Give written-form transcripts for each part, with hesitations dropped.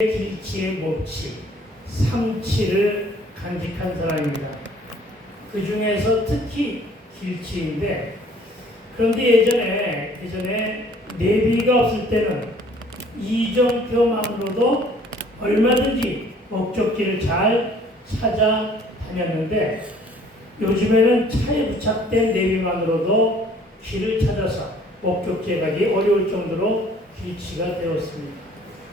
길치의 모치, 삼치를 간직한 사람입니다. 그 중에서 특히 길치인데, 그런데 예전에 내비가 없을 때는 이정표만으로도 얼마든지 목적지를 잘 찾아다녔는데, 요즘에는 차에 부착된 내비만으로도 길을 찾아서 목적지에 가기 어려울 정도로 길치가 되었습니다.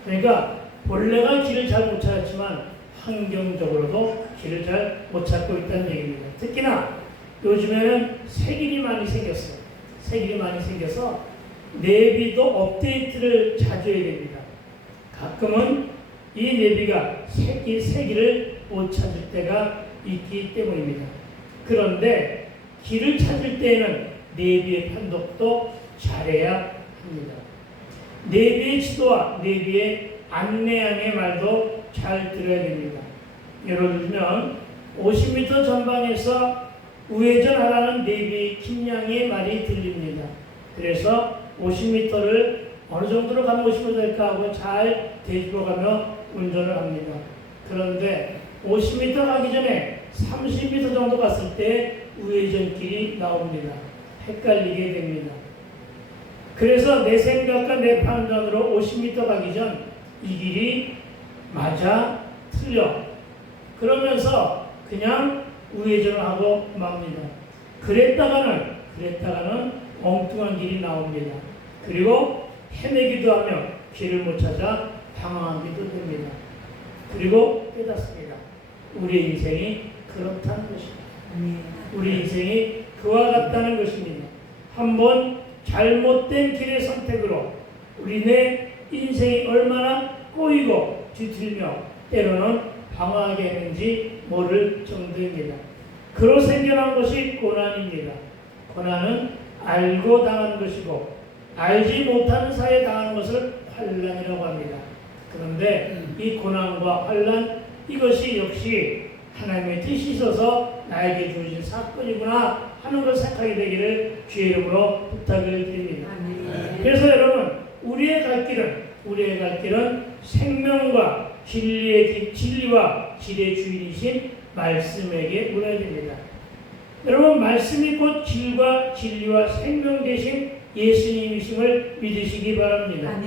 그러니까 본래가 길을 잘 못 찾았지만 환경적으로도 길을 잘 못 찾고 있다는 얘기입니다. 특히나 요즘에는 새길이 많이 생겼어요. 새길이 많이 생겨서 내비도 업데이트를 자주 해야 됩니다. 가끔은 이 내비가 새길을 못 찾을 때가 있기 때문입니다. 그런데 길을 찾을 때에는 내비의 판독도 잘해야 합니다. 내비의 지도와 내비의 안내양의 말도 잘 들어야 됩니다. 예를 들면 50m 전방에서 우회전하라는 내비 김양의 말이 들립니다. 그래서 50m를 어느 정도로 가면 50m 될까 하고 잘 되짚어가며 운전을 합니다. 그런데 50m 가기 전에 30m 정도 갔을 때 우회전길이 나옵니다. 헷갈리게 됩니다. 그래서 내 생각과 내 판단으로 50m 가기 전 이 길이 맞아 틀려 그러면서 그냥 우회전을 하고 맙니다. 그랬다가는 엉뚱한 길이 나옵니다. 그리고 헤매기도 하며 길을 못 찾아 당황하기도 됩니다. 그리고 깨닫습니다. 우리 인생이 그렇다는 것입니다. 우리 인생이 그와 같다는 것입니다. 한번 잘못된 길의 선택으로 우리네 인생이 얼마나 꼬이고 뒤틀며 때로는 방황하게 했는지 모를 정도입니다. 그로 생겨난 것이 고난입니다. 고난은 알고 당하는 것이고 알지 못하는 사이에 당하는 것을 환난이라고 합니다. 그런데 이 고난과 환난 이것이 역시 하나님의 뜻이 있어서 나에게 주어진 사건이구나 하는 걸 생각하게 되기를 주의 이름으로 부탁을 드립니다. 그래서 여러분 우리의 갈 길은 생명과 진리와 길의 주인이신 말씀에게 물어야 됩니다. 여러분 말씀이 곧 길과 진리와 생명 되신 예수님이심을 믿으시기 바랍니다.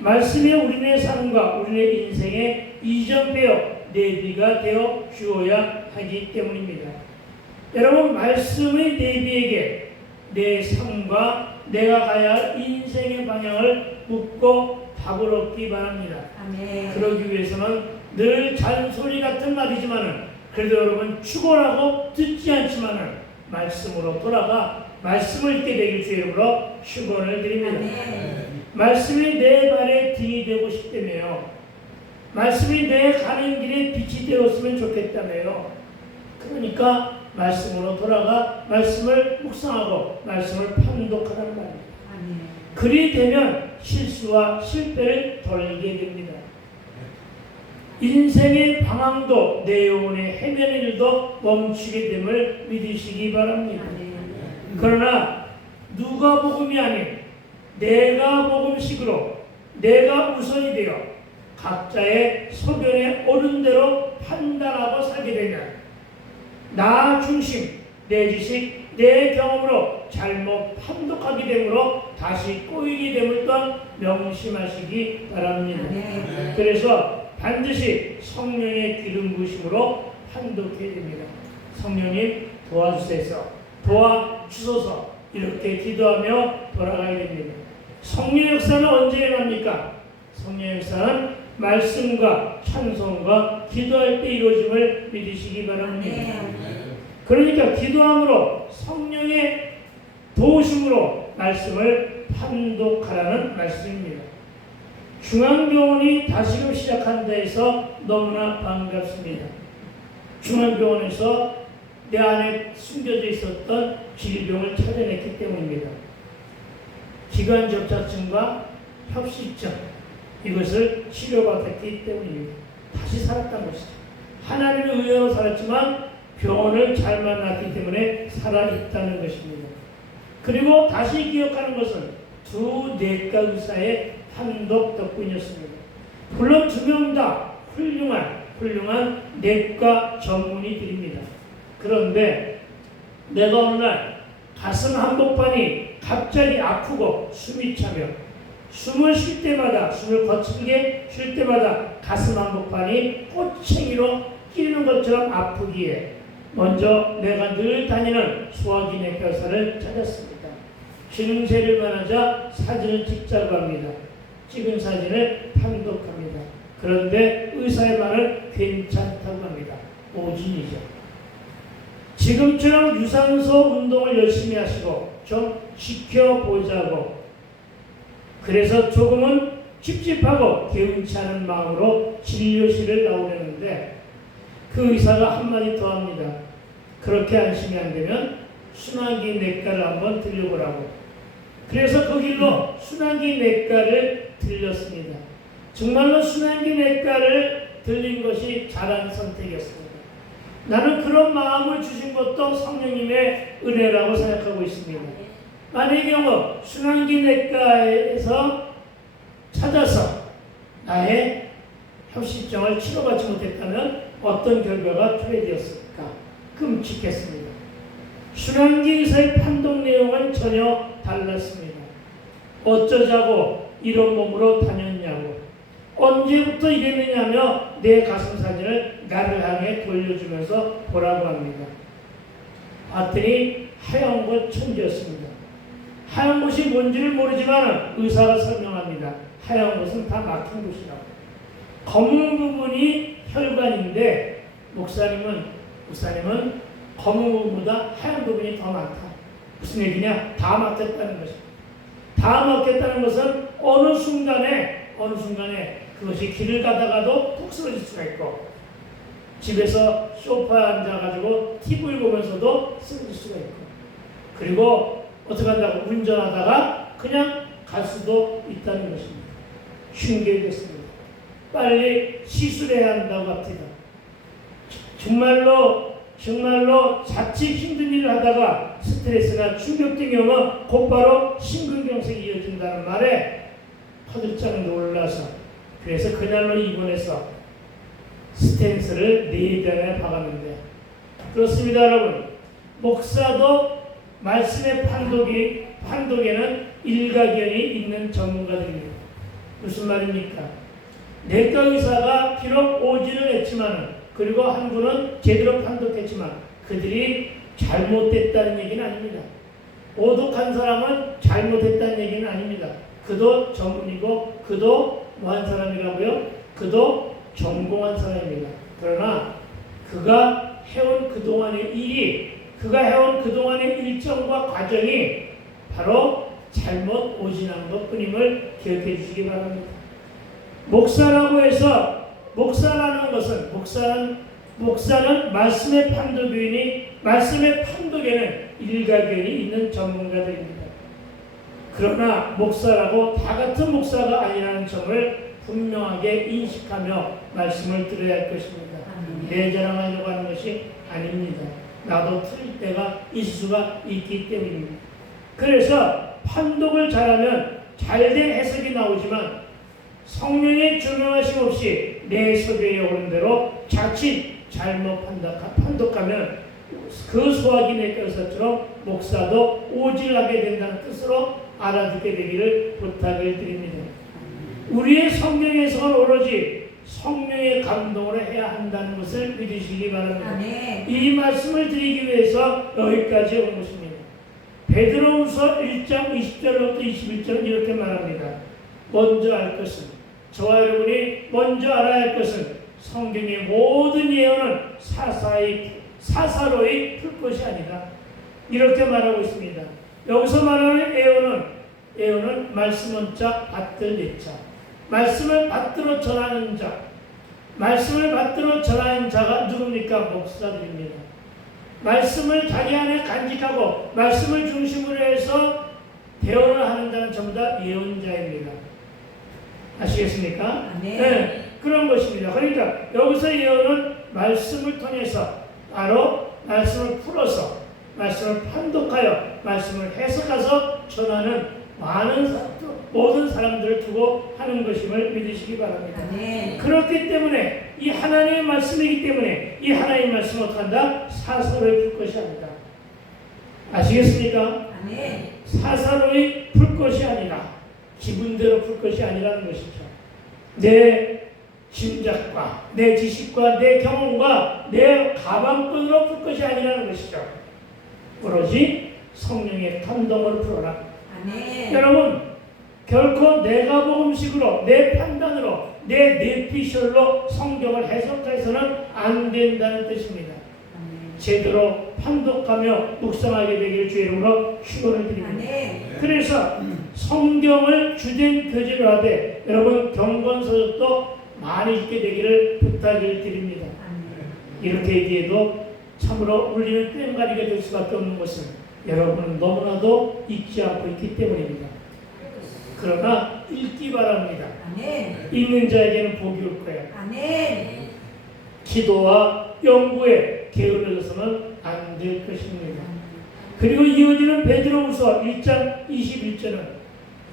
말씀이 우리네 삶과 우리네 인생의 이전되어 내비가 되어 주어야 하기 때문입니다. 여러분 말씀의 내비에게 내 삶과 내가 가야 할 인생의 방향을 묻고 답을 얻기 바랍니다. 그러기 위해서는 늘 잔소리 같은 말이지만은 그래도 여러분 축원하고 듣지 않지만은 말씀으로 돌아가 말씀을 읽게 되길 주의 이름으로 축원을 드립니다. 말씀이 내 발의 등이 되고 싶다며요. 말씀이 내 가는 길에 빛이 되었으면 좋겠다며요. 그러니까 말씀으로 돌아가 말씀을 묵상하고 말씀을 판독하라는 말입니다. 그리 되면 실수와 실패를 덜게 됩니다. 인생의 방황도 내 영혼의 헤매는 일도 멈추게 됨을 믿으시기 바랍니다. 그러나 누가복음이 아닌 내가복음식으로 내가 우선이 되어 각자의 소견에 옳은 대로 판단하고 살게 되면 나 중심, 내 지식, 내 경험으로 잘못 판독하게 되므로 다시 꼬이게 됨을 또한 명심하시기 바랍니다. 그래서 반드시 성령의 기름 부으심으로 판독해야 됩니다. 성령님 도와주소서 이렇게 기도하며 돌아가야 됩니다. 성령 역사는 언제 일어납니까? 성령 역사는 말씀과 찬송과 기도할 때 이루어짐을 믿으시기 바랍니다. 그러니까 기도함으로 성령의 도우심으로 말씀을 판독하라는 말씀입니다. 중앙병원이 다시금 시작한 데에서 너무나 반갑습니다. 중앙병원에서 내 안에 숨겨져 있었던 질병을 찾아냈기 때문입니다. 기관접착증과 협식증 이것을 치료받았기 때문입니다. 다시 살았다는 것이죠. 하나님의 은혜로 살았지만 병원을 잘 만났기 때문에 살아있다는 것입니다. 그리고 다시 기억하는 것은 두 내과 의사의 판독 덕분이었습니다. 물론 두 명 다 훌륭한 내과 전문의들입니다. 그런데 내가 어느 날 가슴 한복판이 갑자기 아프고 숨이 차며 숨을 쉴 때마다, 숨을 거칠게 쉴 때마다 가슴 한복판이 꼬챙이로 찌르는 것처럼 아프기에 먼저 내가 늘 다니는 소화기 내과 의사를 찾았습니다. 증세를 말하자 사진을 찍자고 합니다. 찍은 사진을 판독합니다. 그런데 의사의 말은 괜찮다고 합니다. 오진이죠. 지금처럼 유산소 운동을 열심히 하시고 좀 지켜보자고, 그래서 조금은 찝찝하고 개운치 않은 마음으로 진료실을 나오려는데 그 의사가 한마디 더 합니다. 그렇게 안심이 안 되면 순환기 내과를 한번 들려보라고. 그래서 그 길로 순환기 내과를 들렸습니다. 정말로 순환기 내과를 들린 것이 잘한 선택이었습니다. 나는 그런 마음을 주신 것도 성령님의 은혜라고 생각하고 있습니다. 만약의 경우 순환기 내과에서 찾아서 나의 협심증을 치료받지 못했다면 어떤 결과가 초래되었을까? 끔찍했습니다. 순환기 의사의 판독 내용은 전혀 달랐습니다. 어쩌자고 이런 몸으로 다녔냐고, 언제부터 이랬느냐며 내 가슴 사진을 나를 향해 돌려주면서 보라고 합니다. 봤더니 하얀 것 천지였습니다. 하얀 것이 뭔지를 모르지만 의사가 설명합니다. 하얀 것은 다 막힌 곳이라고. 검은 부분이 혈관인데 목사님은 검은 부분보다 하얀 부분이 더 많다. 무슨 얘기냐? 다 막혔다는 것입니다. 다 막혔다는 것은 어느 순간에 그것이 길을 가다가도 푹 쓰러질 수가 있고, 집에서 소파에 앉아가지고 TV를 보면서도 쓰러질 수가 있고, 그리고 어떻게 한다고 운전하다가 그냥 갈 수도 있다는 것입니다. 흉계됐습니다. 빨리 시술해야 한다고 합니다. 정말로 자칫 힘든 일을 하다가 스트레스나 충격된 경우 곧바로 심근경색이 이어진다는 말에 화들짝 놀라서, 그래서 그날로 입원해서 스텐스를 4달에 박았는데, 그렇습니다 여러분. 목사도 말씀의 판독에는 일가견이 있는 전문가들입니다. 무슨 말입니까? 내과 의사가 비록 오진을 했지만, 그리고 한 분은 제대로 판독했지만 그들이 잘못됐다는 얘기는 아닙니다. 오독한 사람은 잘못했다는 얘기는 아닙니다. 그도 전문이고 그도 뭐한 사람이라고요? 그도 전공한 사람입니다. 그러나 그가 해온 그동안의 일정과 과정이 바로 잘못 오진한 것뿐임을 기억해 주시기 바랍니다. 목사라고 해서, 목사는 말씀의 판독인이, 말씀의 판독에는 일가견이 있는 전문가들입니다. 그러나 목사라고 다 같은 목사가 아니라는 점을 분명하게 인식하며 말씀을 들어야 할 것입니다. 내 자랑하려고 하는 것이 아닙니다. 나도 틀릴 때가 있을 수가 있기 때문입니다. 그래서 판독을 잘하면 잘된 해석이 나오지만 성령의 조명하심 없이 내 소견에 오른 대로 자칫 잘못 판독하면 그 소화기 내과 의사처럼 목사도 오질하게 된다는 뜻으로 알아듣게 되기를 부탁을 드립니다. 우리의 성경 해석은 오로지 성령의 감동으로 해야 한다는 것을 믿으시기 바랍니다. 이 말씀을 드리기 위해서 여기까지 온 것입니다. 베드로후서 1장 20절부터 21절은 이렇게 말합니다. 먼저 알 것은, 저와 여러분이 먼저 알아야 할 것은 성경의 모든 예언은 사사로이 풀 것이 아니다. 이렇게 말하고 있습니다. 여기서 말하는 예언은 말씀은 자, 받들 내자. 말씀을 받들어 전하는 자. 말씀을 받들어 전하는 자가 누굽니까? 목사들입니다. 말씀을 자기 안에 간직하고 말씀을 중심으로 해서 대언을 하는 자는 전부 다 예언자입니다. 아시겠습니까? 네. 그런 것입니다. 그러니까 여기서 예언은 말씀을 통해서 바로 말씀을 풀어서, 말씀을 판독하여, 말씀을 해석해서 전하는 많은 모든 사람들을 두고 하는 것임을 믿으시기 바랍니다. 아멘. 그렇기 때문에 이 하나님의 말씀이기 때문에 이 하나님의 말씀을 어떡한다? 사사로이 풀 것이 아니다. 아시겠습니까? 아멘. 사사로이 풀 것이 아니라 기분대로 풀 것이 아니라는 것이죠. 내 짐작과 내 지식과 내 경험과 내 가방끈으로 풀 것이 아니라는 것이죠. 오로지 성령의 감동을 풀어라. 아멘. 여러분, 결코 내가 복음식으로 내 판단으로 내 뇌피셜로 성경을 해석해서는 안 된다는 뜻입니다. 아멘. 제대로 판독하며 묵상하게 되기를 주의 이름으로 축원을 드립니다. 아멘. 그래서 성경을 주된 교재로 하되 여러분 경건서적도 많이 읽게 되기를 부탁을 드립니다. 아멘. 이렇게 얘기해도 참으로 울리는 꽹과리가 될 수밖에 없는 것은 여러분은 너무나도 읽지 않고 있기 때문입니다. 그러나 읽기 바랍니다. 아멘. 읽는 자에게는 복이 올 거예요. 아멘. 기도와 연구에 게을러서는 안 될 것입니다. 그리고 이어지는 베드로후서 1장 21절은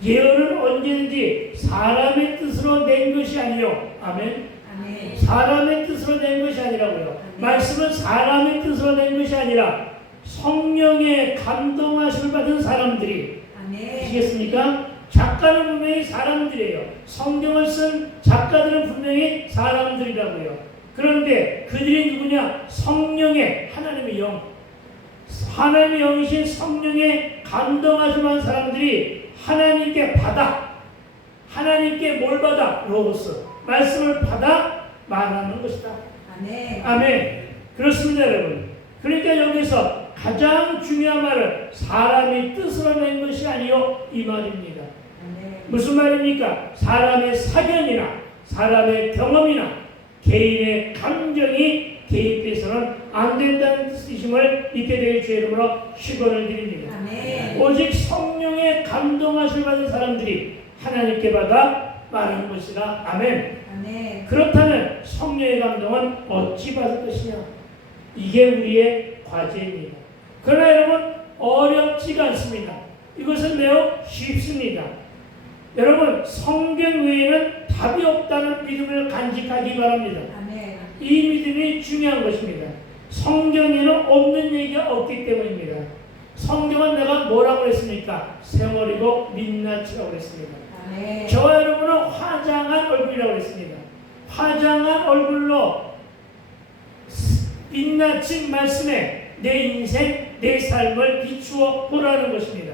예언은 언제든지 사람의 뜻으로 낸 것이 아니요. 아멘. 아멘. 사람의 뜻으로 낸 것이 아니라고요. 말씀은 사람의 뜻으로 낸 것이 아니라 성령의 감동하심을 받은 사람들이 아멘. 아시겠습니까? 작가는 분명히 사람들이에요. 성경을 쓴 작가들은 분명히 사람들이라고요. 그런데 그들이 누구냐? 성령의 하나님의 영, 하나님의 영이신 성령의 감동하심한 사람들이 하나님께 받아, 하나님께 뭘 받아? 로고스, 말씀을 받아 말하는 것이다. 아멘. 아멘. 그렇습니다, 여러분. 그러니까 여기서 가장 중요한 말은 사람이 뜻으로 낸 것이 아니요 이 말입니다. 아멘. 무슨 말입니까? 사람의 사견이나 사람의 경험이나 개인의 감정이 개입돼서는 안 된다는 뜻임을 믿게 될 주의 이름으로 축원을 드립니다. 아멘. 오직 성령의 감동하심을 받은 사람들이 하나님께 받아 말하는 것이라. 아멘. 아멘. 그렇다면 성령의 감동은 어찌 받을 것이냐? 이게 우리의 과제입니다. 그러나 여러분 어렵지가 않습니다. 이것은 매우 쉽습니다. 여러분 성경 외에는 답이 없다는 믿음을 간직하기 바랍니다. 아멘. 이 믿음이 중요한 것입니다. 성경에는 없는 얘기가 없기 때문입니다. 성경은 내가 뭐라고 했습니까? 생얼이고 민낯이라고 했습니다. 아멘. 저와 여러분은 화장한 얼굴이라고 했습니다. 화장한 얼굴로 민낯인 말씀에 내 인생, 내 삶을 비추어 보라는 것입니다.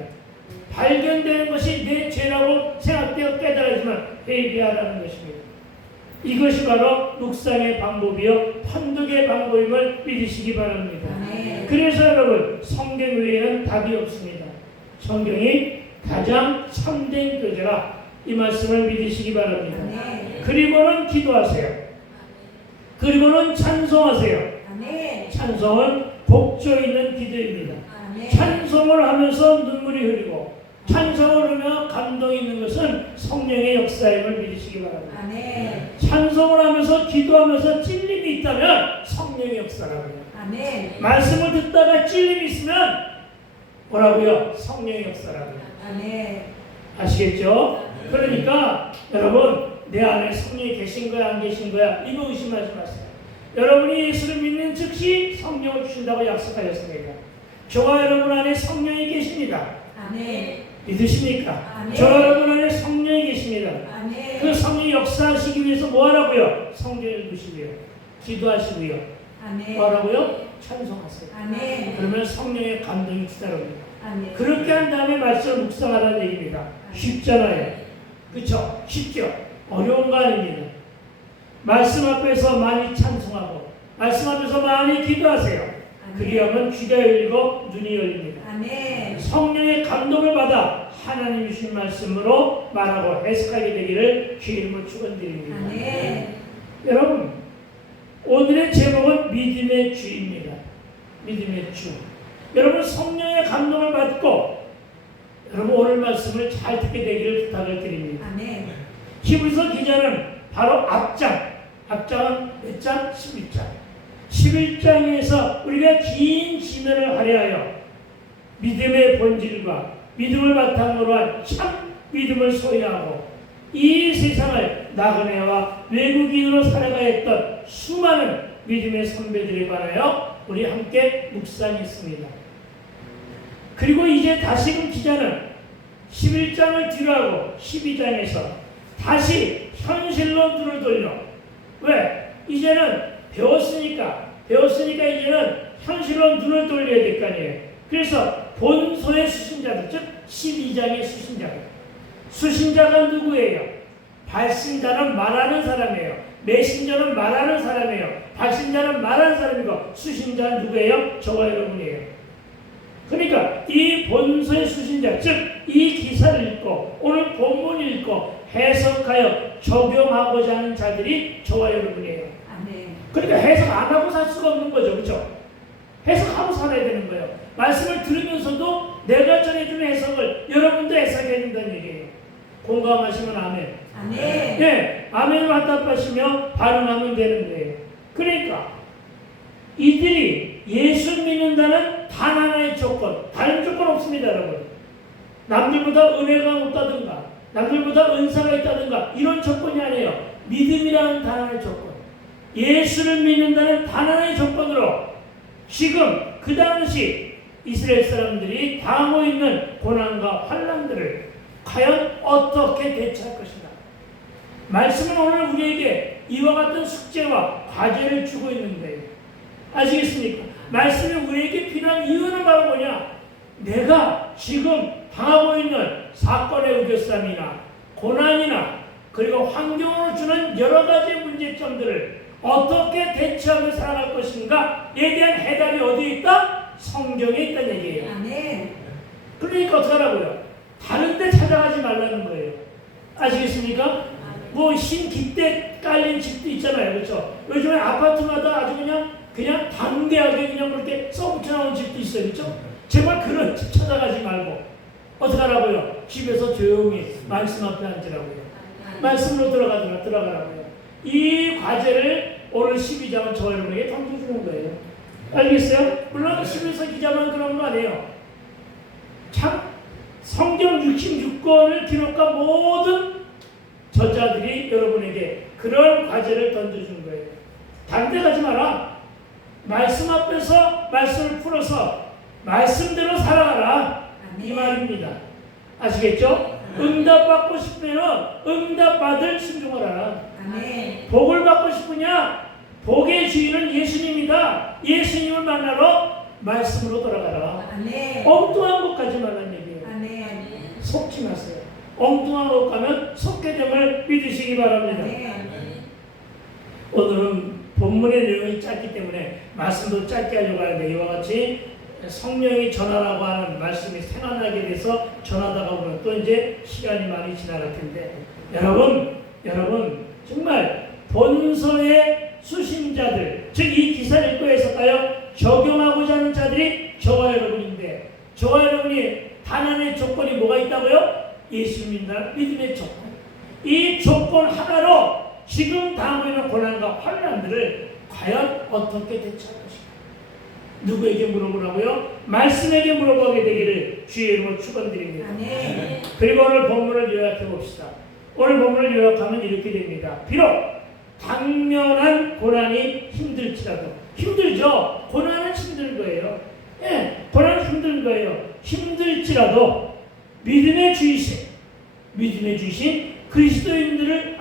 발견되는 것이 내 죄라고 생각되어 깨달아지만 회개하라는 것입니다. 이것이 바로 묵상의 방법이요 판독의 방법임을 믿으시기 바랍니다. 아멘. 그래서 여러분 성경 외에는 답이 없습니다. 성경이 가장 참된 교재라 이 말씀을 믿으시기 바랍니다. 아멘. 그리고는 기도하세요. 그리고는 찬송하세요. 아멘. 찬송은 곡조 있는 기도입니다. 아멘. 찬송을 하면서 눈물이 흐르고 찬송을 하며 감동이 있는 것은 성령의 역사임을 믿으시기 바랍니다. 아멘. 찬송을 하면서 기도하면서 찔림이 있다면 성령의 역사라고요. 아멘. 말씀을 듣다가 찔림이 있으면 뭐라고요? 성령의 역사라고요. 아멘. 아시겠죠? 그러니까 여러분 내 안에 성령이 계신 거야 안 계신 거야 이거 의심하지 마세요. 여러분이 예수를 믿는 즉시 성령을 주신다고 약속하셨습니다. 저와 여러분 안에 성령이 계십니다. 아멘. 믿으십니까? 아멘. 저와 여러분 안에 성령이 계십니다. 아멘. 그 성령이 역사하시기 위해서 뭐 하라고요? 성경 읽으시고요. 기도하시고요. 아멘. 뭐 하라고요? 찬송하세요. 아멘. 그러면 성령의 감동이 뒤따릅니다. 아멘. 그렇게 한 다음에 말씀을 묵상하라는 얘기입니다. 쉽잖아요. 그렇죠? 쉽죠? 어려운 거 아닙니다. 말씀 앞에서 많이 찬송하고 말씀 앞에서 많이 기도하세요. 그리하면 귀가 열리고 눈이 열립니다. 아멘. 성령의 감동을 받아 하나님 주신 말씀으로 말하고 해석하게 되기를 주님을 축원드립니다. 아멘. 여러분 오늘의 제목은 믿음의 주입니다. 믿음의 주. 여러분 성령의 감동을 받고 여러분 오늘 말씀을 잘 듣게 되기를 부탁을 드립니다. 아멘. 히브리서 기자는 바로 앞장은 몇 장? 11장. 11장에서 우리가 긴 지면을 할애하여 믿음의 본질과 믿음을 바탕으로 한 참 믿음을 소유하고 이 세상을 나그네와 외국인으로 살아가야 했던 수많은 믿음의 선배들에 관하여 우리 함께 묵상했습니다. 그리고 이제 다시금 기자는 11장을 뒤로 하고 12장에서 다시 현실로 눈을 돌려. 왜? 이제는 배웠으니까 이제는 현실로 눈을 돌려야 될 거 아니에요. 그래서 본소의 수신자들, 즉 12장의 수신자가 누구예요? 발신자는 말하는 사람이에요. 메신저는 말하는 사람이에요. 발신자는 말하는 사람이고 수신자는 누구예요? 저와 여러분이에요. 그러니까 이 본소의 수신자, 즉 이 기사를 읽고 오늘 본문을 읽고 해석하여 적용하고자 하는 자들이 저와 여러분이에요. 아멘. 그러니까 해석 안 하고 살 수가 없는 거죠. 그렇죠? 해석하고 살아야 되는 거예요. 말씀을 들으면서도 내가 전해주는 해석을 여러분도 해석해야 된다는 얘기예요. 공감하시면 아멘. 아멘. 네, 아멘을 화답하시며 반응하면 되는 거예요. 그러니까 이들이 예수 믿는다는 단 하나의 조건, 다른 조건 없습니다, 여러분. 남들보다 은혜가 높다든가 남들보다 은사가 있다든가 이런 조건이 아니에요. 믿음이라는 단 하나의 조건, 예수를 믿는다는 단 하나의 조건으로 지금 그 당시 이스라엘 사람들이 당하고 있는 고난과 환난들을 과연 어떻게 대처할 것인가. 말씀은 오늘 우리에게 이와 같은 숙제와 과제를 주고 있는 거예요. 아시겠습니까? 말씀이 우리에게 필요한 이유는 바로 뭐냐? 내가 지금 당하고 있는 사건의 우겨쌈이나 고난이나 그리고 환경으로 주는 여러 가지 문제점들을 어떻게 대처하며 살아갈 것인가에 대한 해답이 어디에 있다? 성경에 있다는 얘기예요. 아멘. 그러니까 어떻게 하라고요? 다른 데 찾아가지 말라는 거예요. 아시겠습니까? 뭐 흰 깃대 깔린 집도 있잖아요. 그렇죠? 요즘에 아파트마다 아주 그냥 담대하게 그냥 그렇게 써붙여놓은 집도 있어요. 그렇죠? 제발 그런 집 찾아가지 말고 어떻게 하라고요? 집에서 조용히 말씀 앞에 앉으라고요. 말씀으로 들어가라고요. 이 과제를 오늘 12장은 저 여러분에게 던져주는 거예요. 알겠어요? 물론 11서 기자만 그런 거 아니에요. 참 성경 66권을 기록한 모든 저자들이 여러분에게 그런 과제를 던져준 거예요. 다른 데 가지 마라. 말씀 앞에서 말씀을 풀어서 말씀대로 살아가라. 이 말입니다. 아시겠죠? 응답받고 싶으면 응답받을 순종을 하라. 아멘. 복을 받고 싶으냐? 복의 주인은 예수님이다. 예수님을 만나러 말씀으로 돌아가라. 아멘. 엉뚱한 곳 가지 말라는 얘기예요. 아멘. 속지 마세요. 엉뚱한 곳 가면 속게 됨을 믿으시기 바랍니다. 아멘. 오늘은 본문의 내용이 짧기 때문에 말씀도 짧게 하려고 하는데 이와 같이 성령이 전하라고 하는 말씀이 생각나게 돼서 전하다가 보면 또 이제 시간이 많이 지나갈 텐데 여러분 정말 본서의 수신자들, 즉 이 기사를 읽고 해석하여 적용하고자 하는 자들이 저와 여러분인데 저와 여러분이 단 하나의 조건이 뭐가 있다고요? 예수 믿는 믿음의 조건. 이 조건 하나로 지금 당하고 있는 고난과 환난들을 과연 어떻게 대처할 것인가? 누구에게 물어보라고요? 말씀에게 물어보게 되기를 주의 이름으로 축원드립니다. 아멘. 그리고 오늘 본문을 요약해 봅시다. 오늘 본문을 요약하면 이렇게 됩니다. 비록 당면한 고난이 힘들죠. 고난은 힘든 거예요. 예, 고난은 힘든 거예요. 힘들지라도 믿음의 주이신 그리스도인들을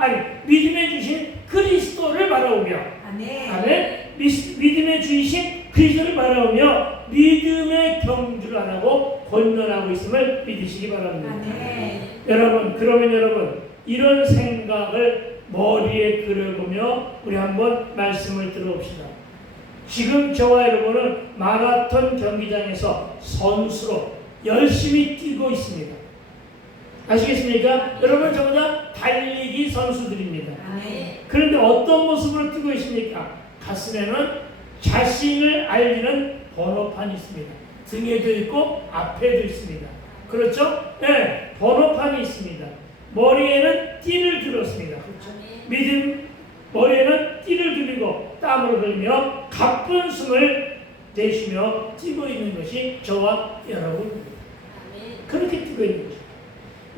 믿음의 주신 그리스도를 바라오며 아멘. 믿음의 주이신 그리스도를 바라오며 믿음의 경주를 안 하고 권면하고 있음을 믿으시기 바랍니다. 아멘. 여러분 이런 생각을 머리에 그려보며 우리 한번 말씀을 들어봅시다. 지금 저와 여러분은 마라톤 경기장에서 선수로 열심히 뛰고 있습니다. 아시겠습니까? 여러분 전부 다 달리기 선수들입니다. 아멘. 그런데 어떤 모습으로 뛰고 있습니까? 가슴에는 자신을 알리는 번호판이 있습니다. 등에도 있고 앞에도 있습니다. 그렇죠? 네, 번호판이 있습니다. 머리에는 띠를 들었습니다. 그렇죠? 머리에는 띠를 들이고 땀을 흘리며 가쁜 숨을 내쉬며 뛰고 있는 것이 저와 여러분입니다. 그렇게 뛰고 있는 것입니다.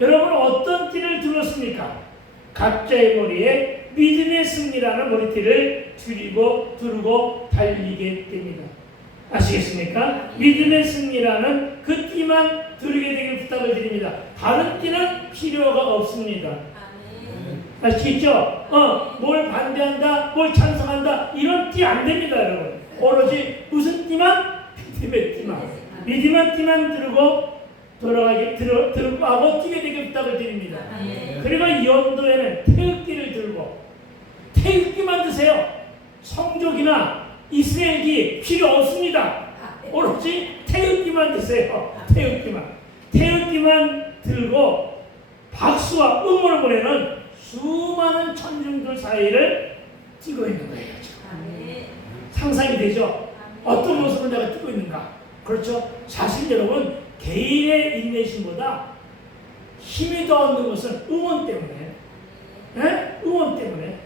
여러분 어떤 띠를 들었습니까? 각자의 머리에 믿음의 승리라는 머리띠를 두르고 달리게 됩니다. 아시겠습니까? 믿음의 승리라는 그 띠만 두르게 되길 부탁을 드립니다. 다른 띠는 필요가 없습니다. 아시겠죠? 뭘 반대한다, 뭘 찬성한다, 이런 띠 안 됩니다, 여러분. 오로지 무슨 띠만? 믿음의 띠만. 믿음의 띠만 들고 들고 하고 뛰게 되길 부탁을 드립니다. 그리고 연도에는 태극기를 들고 태극기만 드세요. 성족이나 이스라엘기 필요 없습니다. 오로지 태극기만 드세요. 태극기만 들고 박수와 응원을 보내는 수많은 천중들 사이를 뛰고 있는 거예요. 상상이 되죠? 어떤 모습을 내가 뛰고 있는가? 그렇죠? 사실 여러분 개인의 인내심보다 힘이 더 얻는 것은 응원 때문에. 네? 응원 때문에.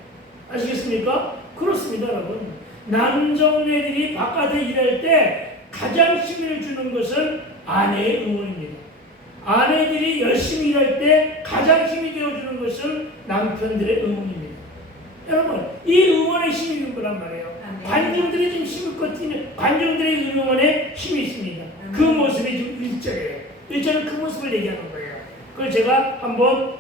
아시겠습니까? 그렇습니다, 여러분. 남정네들이 바깥에 일할 때 가장 힘을 주는 것은 아내의 응원입니다. 아내들이 열심히 일할 때 가장 힘이 되어주는 것은 남편들의 응원입니다. 여러분, 이 응원에 힘이 있는 거란 말이에요. 관중들이 지금 힘을 껏뛰는 관중들의 응원에 힘이 있습니다. 그 모습이 지금 1절이에요. 1절은 그 모습을 얘기하는 거예요. 그걸 제가 한번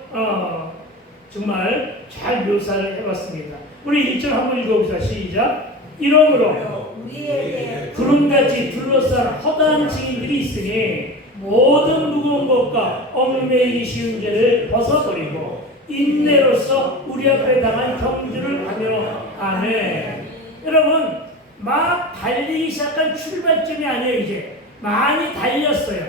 정말 잘 묘사를 해봤습니다. 우리 1절 한번 읽어봅시다. 시작. 이러므로 우리에게 구름같이 둘러싼 허다한 증인들이 있으니 모든 무거운 것과 얽매이기 쉬운 죄를 벗어버리고 인내로서 우리 앞에 당한 경주를 하며 아멘. 여러분 막 달리기 시작한 출발점이 아니에요. 이제 많이 달렸어요.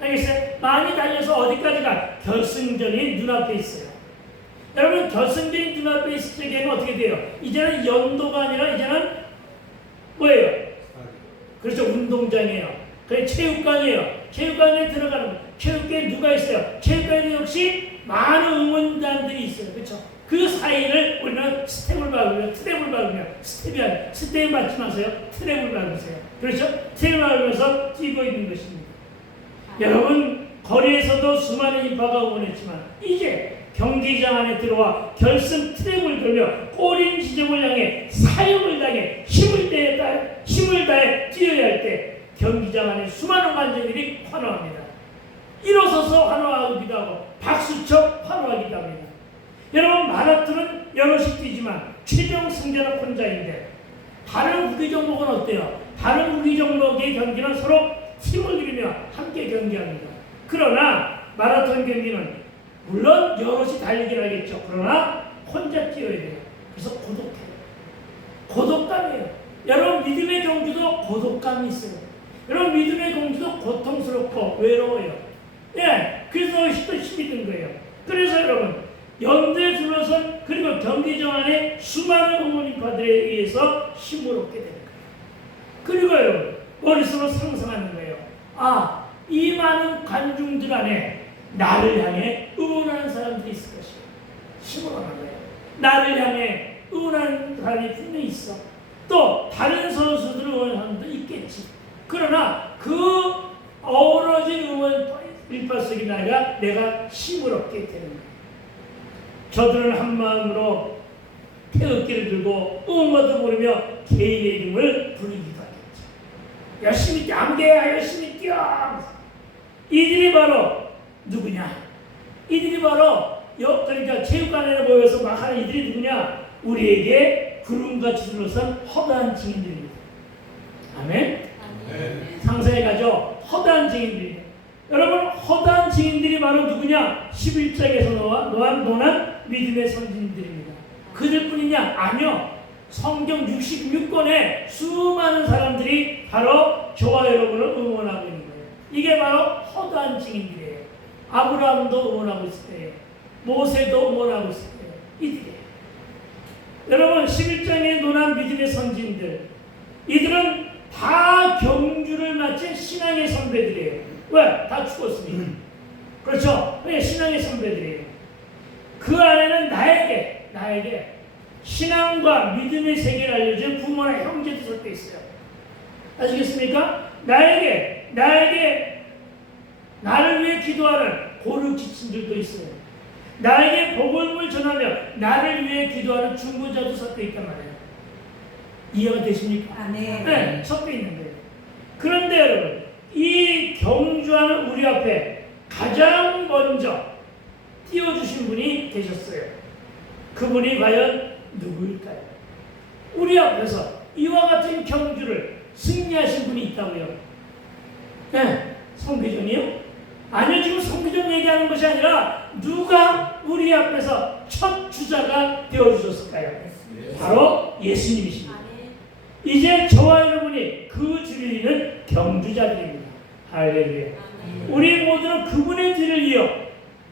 알겠어요? 많이 달려서 어디까지가? 결승전이 눈앞에 있어요. 여러분 결승전이 눈앞에 있을 적에는 어떻게 돼요? 이제는 연도가 아니라 이제는 뭐예요? 그렇죠. 운동장이에요. 그래 체육관이에요. 체육관에 들어가는 거예요. 체육관에 누가 있어요? 체육관에 역시 많은 응원단들이 있어요. 그렇죠? 그 사이를 우리는 스텝을 밟으며 스텝 밟지 마세요. 트랩을 밟으세요. 그렇죠? 트랩을 밟으면서 뛰고 있는 것입니다. 여러분 거리에서도 수많은 인파가 응원했지만 이제 경기장 안에 들어와 결승 트랙을 돌며 골인 지점을 향해 사역을 당해 힘을 다해 뛰어야 할 때 경기장 안에 수많은 관중들이 환호합니다. 일어서서 환호하기도 하고 박수쳐 환호하기도 합니다. 여러분 마라톤은 여럿이 뛰지만 최종 승자는 혼자인데 다른 무기 종목은 어때요? 다른 무기 종목의 경기는 서로 힘을 기르며 함께 경기합니다. 그러나 마라톤 경기는 물론 여럿이 달리긴 하겠죠. 그러나 혼자 뛰어야 돼요. 그래서 고독해요. 고독감이에요. 여러분 믿음의 경주도 고독감이 있어요. 여러분 믿음의 경주도 고통스럽고 외로워요. 예, 그래서 또 힘이 든 거예요. 그래서 여러분 연대에 둘러선 그리고 경기장 안에 수많은 응원인파들에 의해서 힘을 얻게 되는 거예요. 그리고 여러분 머릿속으로 상상하는 거예요. 아, 이 많은 관중들 안에 나를 향해 응원하는 사람들이 있을 것이야. 힘을 얻는 거예요. 나를 향해 응원하는 사람이 분명히 있어. 또 다른 선수들을 응원하는 사람도 있겠지. 그러나 그 어우러진 응원 일파 속에 내가 힘을 얻게 되는 거예요. 저들은 한 마음으로 태극기를 들고 응원가도 부르며 개인의 이름을 부르기도 하겠죠. 열심히 뛰어, 암개야 열심히 뛰어. 이들이 바로 누구냐? 이들이 바로 그러니까 체육관에 모여서 막 하는 이들이 누구냐? 우리에게 구름같이 둘러싼 허다한 증인들입니다. 아멘? 상상해가죠. 허다한 증인들입니다. 여러분 허다한 증인들이 바로 누구냐? 11장에서 논한 믿음의 선진들입니다. 그들뿐이냐? 아니요. 성경 66권에 수많은 사람들이 바로 저와 여러분을 응원하고 있는 거예요. 이게 바로 허다한 증인들이에요. 아브라함도 응원하고 있을 때예요. 모세도 응원하고 있을 때예요. 이들이에요. 여러분 11장에 논한 믿음의 선진들, 이들은 다 경주를 마친 신앙의 선배들이에요. 왜? 다 죽었으니까. 그렇죠? 왜? 신앙의 선배들이에요. 그 안에는 나에게 신앙과 믿음의 세계를 알려준 부모나 형제도 섞여 있어요. 아시겠습니까? 나를 위해 기도하는 고르 지친들도 있어요. 나에게 복음을 전하며 나를 위해 기도하는 중보자도 섞여 있단 말이에요. 이해가 되십니까? 아멘. 네, 섞여 있는 거예요. 그런데 여러분, 이 경주하는 우리 앞에 가장 먼저 띄워주신 분이 계셨어요. 그분이 과연 누구일까요? 우리 앞에서 이와 같은 경주를 승리하신 분이 있다고요. 네, 성교전이요? 아니요, 지금 성교전 얘기하는 것이 아니라 누가 우리 앞에서 첫 주자가 되어주셨을까요? 바로 예수님이십니다. 이제 저와 여러분이 그 줄을 잇는 경주자들입니다. 할렐루야. 우리 모두는 그분의 뒤를 이어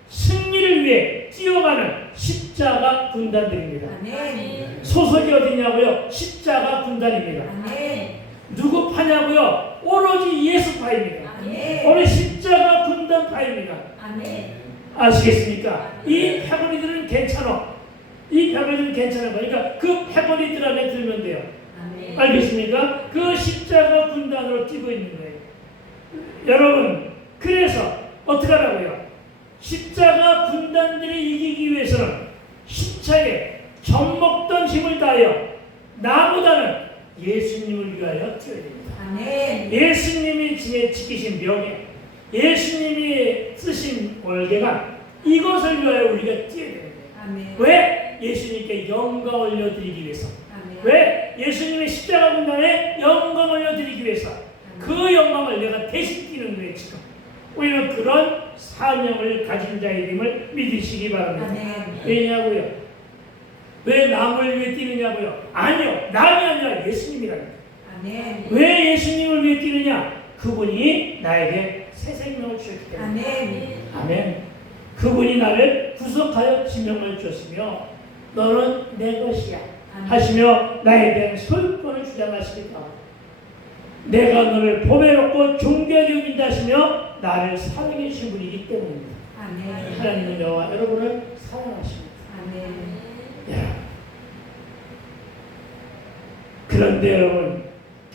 승리를 위해 뛰어가는 십자가 군단들입니다. 아멘. 소속이 어디냐고요? 십자가 군단입니다. 아멘. 누구 파냐고요? 오로지 예수 파입니다. 아멘. 오늘 십자가 군단 파입니다. 아멘. 아시겠습니까? 이 패거리들은 괜찮아. 이 패거리들은 괜찮은 거니까 그 패거리들 안에 들면 돼요. 아멘. 알겠습니까? 그 십자가 군단으로 뛰고 있는 거예요. 여러분, 그래서 어떻게 하라고요? 십자가 군단들이 이기기 위해서는 십자에 젖먹던 힘을 다하여 나보다는 예수님을 위하여 뛰어야 됩니다. 아멘. 예수님이 지키신 명예, 예수님이 쓰신 월계관, 이것을 위하여 우리가 뛰어야 됩니다. 아멘. 왜? 예수님께 영광 올려드리기 위해서. 아멘. 왜? 예수님의 십자가 군단에 영광 올려드리기 위해서. 그 영광을 내가 대신 뛰는 거예요, 지금. 우리는 그런 사명을 가진 자임을 믿으시기 바랍니다. 아멘. 왜냐고요? 왜 남을 위해 뛰느냐고요? 아니요, 남이 아니라 예수님이랍니다. 아멘. 왜 예수님을 위해 뛰느냐? 그분이 나에게 새 생명을 주셨기 때문에. 아멘. 아멘. 그분이 나를 구속하여 지명을 주었으며 너는 내 것이야 하시며 나에 대한 소유권을 주장하시겠다. 내가 너를 보배롭고 존귀하게 여긴다 하시며 나를 사랑해 주신 분이기 때문입니다. 아멘. 하나님은 저와 여러분을 사랑하십니다. 아멘. 그런데 여러분,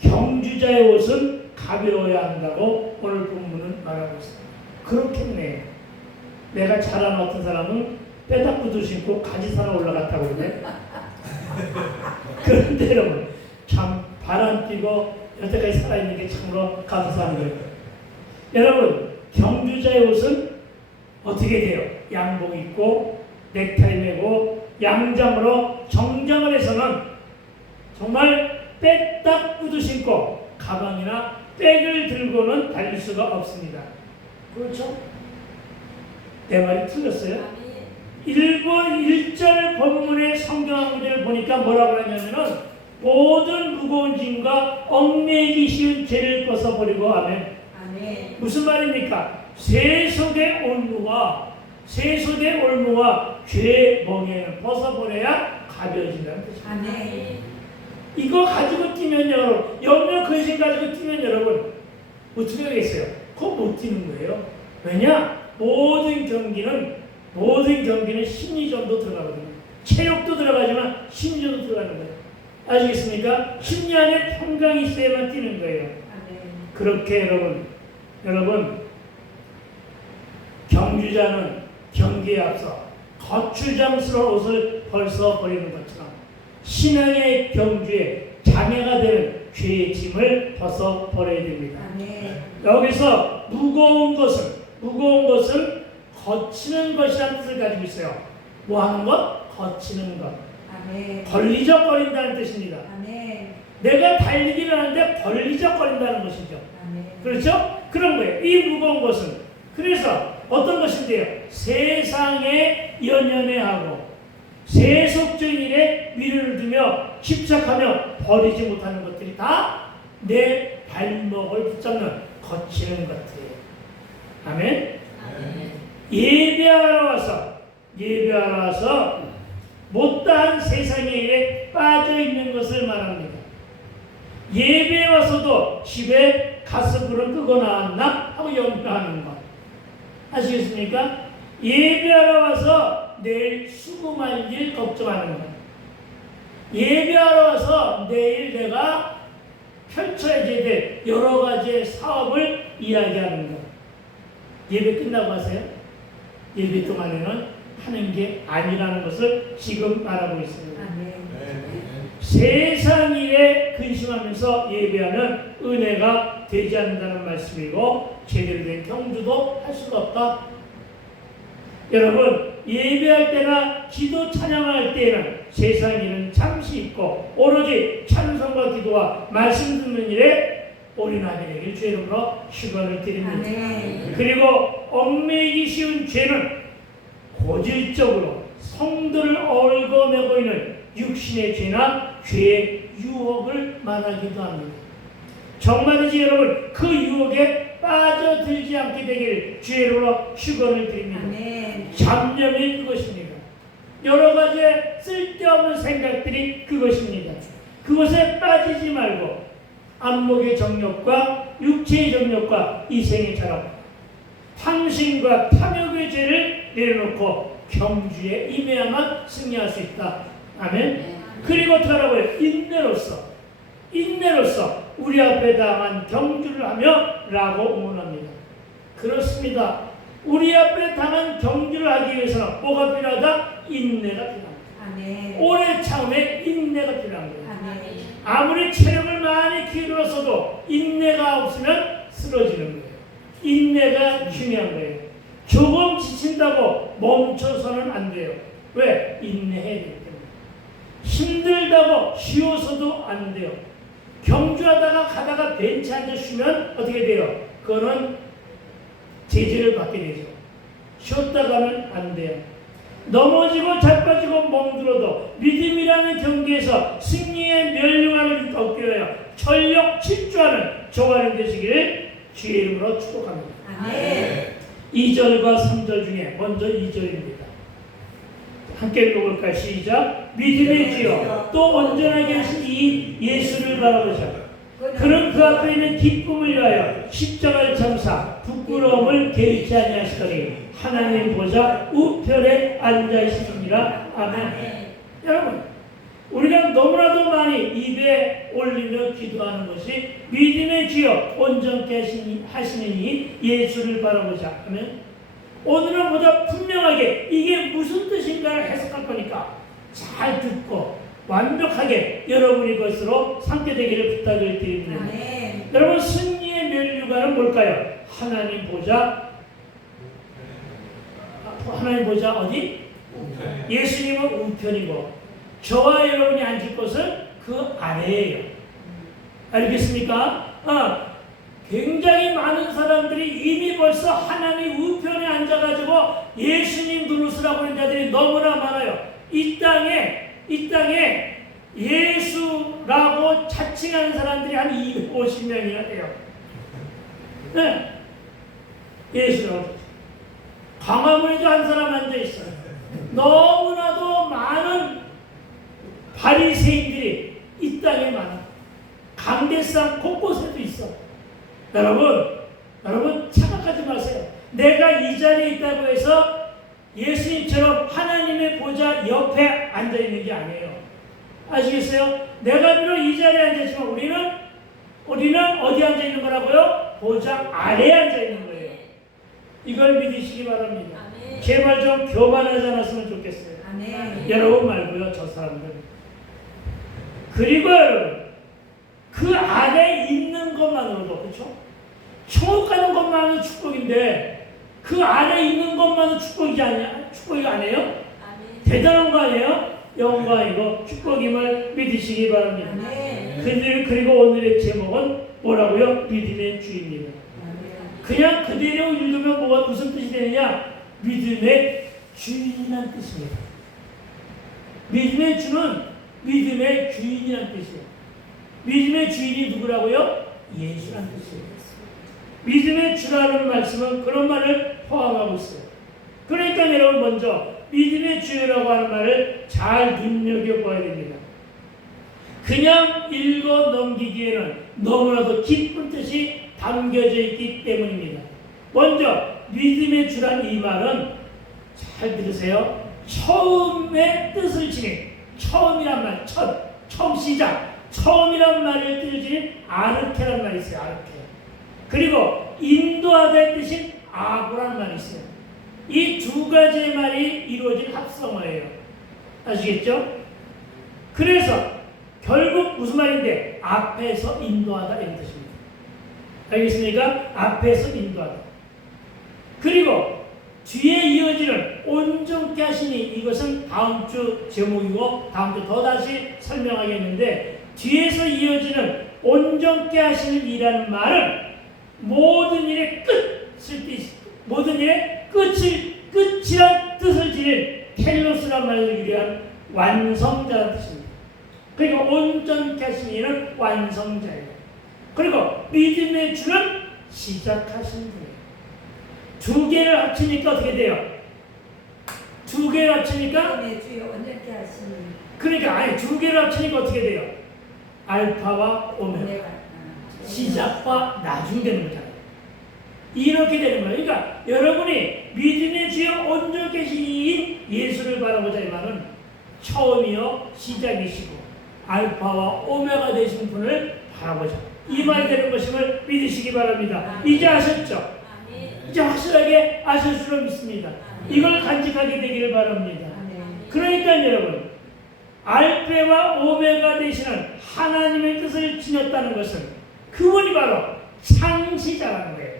경주자의 옷은 가벼워야 한다고 오늘 본문은 말하고 있습니다. 그렇겠네요. 내가 잘 아는 어떤 사람은 빼닭구두 신고 가지산에 올라갔다고 그러네. 그런데 여러분, 참 바람 뛰고 여태까지 살아있는 게 참으로 감사한 거예요. 여러분, 경주자의 옷은 어떻게 돼요? 양복 입고 넥타이 매고 양장으로 정장을 해서는 정말 빼딱구두 신고 가방이나 백을 들고는 달릴 수가 없습니다. 그렇죠? 내 말이 틀렸어요? 1절 본문의 성경 구절을 보니까 뭐라고 하냐면은 모든 무거운 짐과 얽매이기 쉬운 죄를 벗어버리고 아멘. 아멘. 무슨 말입니까? 세속의 올무와 죄의 멍에는 벗어버려야 가벼워진다는 뜻입니다. 아멘. 이거 가지고 뛰면 여러분, 염려 근심 가지고 뛰면 여러분 어떻게 하겠어요? 그거 못 뛰는 거예요. 왜냐? 모든 경기는 심리전도 들어가거든요. 체력도 들어가지만 심리전도 들어가는 거예요. 아시겠습니까? 심리 안에 평강이 있어야만 뛰는 거예요. 아멘. 그렇게 여러분 경주자는 경기에 앞서 거추장스러운 옷을 벌써 버리는 것처럼 신앙의 경주에 장애가 되는 죄의 짐을 벗어 버려야 됩니다. 아멘. 여기서 무거운 것은 거치는 것이라는 뜻을 가지고 있어요. 뭐 하는 것? 거치는 것. 아멘. 걸리적거린다는 뜻입니다. 아멘. 내가 달리기를 하는데 걸리적거린다는 것이죠. 아멘. 그렇죠? 그런 거예요. 이 무거운 것은. 그래서 어떤 것인데요? 세상에 연연해하고 세속적인 일에 미련을 두며 집착하며 버리지 못하는 것들이 다 내 발목을 붙잡는 거치는 것들이에요. 아멘? 예배하러 와서 못다한 세상의 일에 빠져 있는 것을 말합니다. 예배에 와서도 집에 가스불을 끄고 나왔나 하고 염려하는 것. 아시겠습니까? 예배하러 와서 내일 수금할 일 걱정하는 것. 예배하러 와서 내일 내가 펼쳐야 될 여러 가지의 사업을 이야기하는 것. 예배 끝나고 하세요? 예배 동안에는 하는 게 아니라는 것을 지금 말하고 있습니다. 아멘. 세상 일에 근심하면서 예배하는 은혜가 되지 않는다는 말씀이고 제대로 된 경주도 할 수가 없다. 여러분, 예배할 때나 기도 찬양할 때에는 세상 일은 잠시 있고 오로지 찬송과 기도와 말씀 듣는 일에 올인하게 되길 주의 이름으로 축원을 드립니다. 아멘. 그리고 얽매이기 쉬운 죄는 고질적으로 성도를 얽어매고 있는 육신의 죄나 죄의 유혹을 말하기도 합니다. 정말이지 여러분, 그 유혹에 빠져들지 않게 되길 주의 이름으로 축원을 드립니다. 아멘. 잡념이 그것입니다. 여러 가지의 쓸데없는 생각들이 그것입니다. 그것에 빠지지 말고 안목의 정욕과 육체의 정욕과 이생의 자랑, 탐심과 탐욕의 죄를 내려놓고 경주에 임해야만 승리할 수 있다. 아멘. 그리고 어떻게 하라고요? 인내로서 우리 앞에 당한 경주를 하며 라고 응원합니다. 그렇습니다. 우리 앞에 당한 경주를 하기 위해서는 뭐가 필요하다? 인내가 필요합니다. 아멘. 오래 참음에 인내가 필요한 거예요. 아멘. 아무리 체력을 많이 기울였어도 인내가 없으면 쓰러지는 거예요. 인내가 중요한 거예요. 조금 지친다고 멈춰서는 안 돼요. 왜? 인내해야 되기 때문에. 힘들다고 쉬어서도 안 돼요. 경주하다가 가다가 벤치 앉아 쉬면 어떻게 돼요? 그거는 제재를 받게 되죠. 쉬었다 가면 안 돼요. 넘어지고 자빠지고 멍들어도 믿음이라는 경기에서 승리의 멸류관을 얻기 위하여 전력 질주하는 조가는 되시기를 주의 이름으로 축복합니다. 아멘. 2절과 3절 중에 먼저 2절입니다. 함께 읽어볼까요? 시작. 믿음의 주여 또 온전하게 하신 이 예수를 바라보자. 그는 그 앞에 있는 기쁨을 위하여 십자가를 참사 부끄러움을 개의치 아니하시더니 하나님 보좌 우편에 앉아있으니라. 아멘. 여러분, 우리가 너무나도 많이 입에 올리며 기도하는 것이 믿음의 주여 온전케 하시는 이 예수를 바라보자 하면, 오늘은 보다 분명하게 이게 무슨 뜻인가를 해석할 거니까 잘 듣고 완벽하게 여러분이 것으로 삼게 되기를 부탁을 드립니다. 아멘. 여러분, 승리의 면류관은 뭘까요? 하나님 보좌. 하나님 보좌 어디? 예수님은 우편이고 저와 여러분이 앉을 곳은 그 아래예요. 알겠습니까? 굉장히 많은 사람들이 이미 벌써 하나님 우편에 앉아가지고 예수님 노릇을 하고 있는 자들이 너무나 많아요. 이 땅에 예수라고 자칭하는 사람들이 한 250명이나 돼요. 네. 예수라고. 광화문에도 한 사람 앉아있어요. 너무나도 많은 바리새인들이 이 땅에 많아. 강대상 곳곳에도 있어. 여러분 착각하지 마세요. 내가 이 자리에 있다고 해서 예수님처럼 하나님의 보좌 옆에 앉아있는 게 아니에요. 아시겠어요? 내가 비록 이 자리에 앉아있지만 우리는 어디 앉아있는 거라고요? 보좌 아래에 앉아있는 거예요. 이걸 믿으시기 바랍니다. 아멘. 제발 좀 교만하지 않았으면 좋겠어요. 아멘. 여러분 말고요, 저 사람들. 그리고 여러분, 그 안에 있는 것만으로도, 그렇죠? 천국 가는 것만으로 축복인데 그 안에 있는 것만으로 축복이 아니에요? 아멘. 대단한 거 아니에요? 영광이고 축복임을 믿으시기 바랍니다. 아멘. 그리고 오늘의 제목은 뭐라고요? 믿음의 주입니다. 그냥 그대로 읽으면 무슨 뜻이 되느냐? 믿음의 주인이라는 뜻입니다. 믿음의 주는 믿음의 주인이라는 뜻이에요. 믿음의 주인이 누구라고요? 예수라는 뜻이에요. 믿음의 주라는 말씀은 그런 말을 포함하고 있어요. 그러니까 여러분 먼저 믿음의 주라고 하는 말을 잘 눈여겨봐야 됩니다. 그냥 읽어 넘기기에는 너무나도 깊은 뜻이 담겨져 있기 때문입니다. 먼저 믿음의 주란 이 말은 잘 들으세요. 처음의 뜻을 지닌, 처음이란 말, 처음 시작, 처음이란 말을 뜻을 지닌 아르케란 말이 있어요. 아르케. 그리고 인도하다의 뜻인 아고란 말이 있어요. 이 두 가지의 말이 이루어진 합성어예요. 아시겠죠? 그래서 결국 무슨 말인데? 앞에서 인도하다 이런 뜻입니다. 알겠습니까? 앞에서 인도하다. 그리고 뒤에 이어지는 온전케 하시니, 이것은 다음 주 제목이고 다음 주 더 다시 설명하겠는데, 뒤에서 이어지는 온전케 하시는 이라는 말은 모든 일의 모든 일의 끝이란 뜻을 지닌 텔로스란 말을 위한 완성자라는 뜻입니다. 그러니까 온전케 하신 이는 완성자예요. 그리고 믿음의 주는 시작하신 분이에요. 두 개를 합치니까 어떻게 돼요? 두 개를 합치니까 네, 주여 온전케 하시니. 그러니까 아니 두 개를 합치니까 어떻게 돼요? 알파와 오메가. 오메가. 시작과 나중이 되는 거잖아요. 이렇게 되는 거예요. 그러니까 여러분이 믿음의 주여 온전케 하신 예수를 바라보자 이 말은 처음이요 시작이시고 알파와 오메가 되신 분을 바라보자, 이 말이 되는 것임을 믿으시기 바랍니다. 이제 아셨죠? 이제 확실하게 아실 줄로 믿습니다. 이걸 간직하게 되기를 바랍니다. 그러니까 여러분, 알파와 오메가 되시는 하나님의 뜻을 지녔다는 것은 그분이 바로 창시자라는 거예요.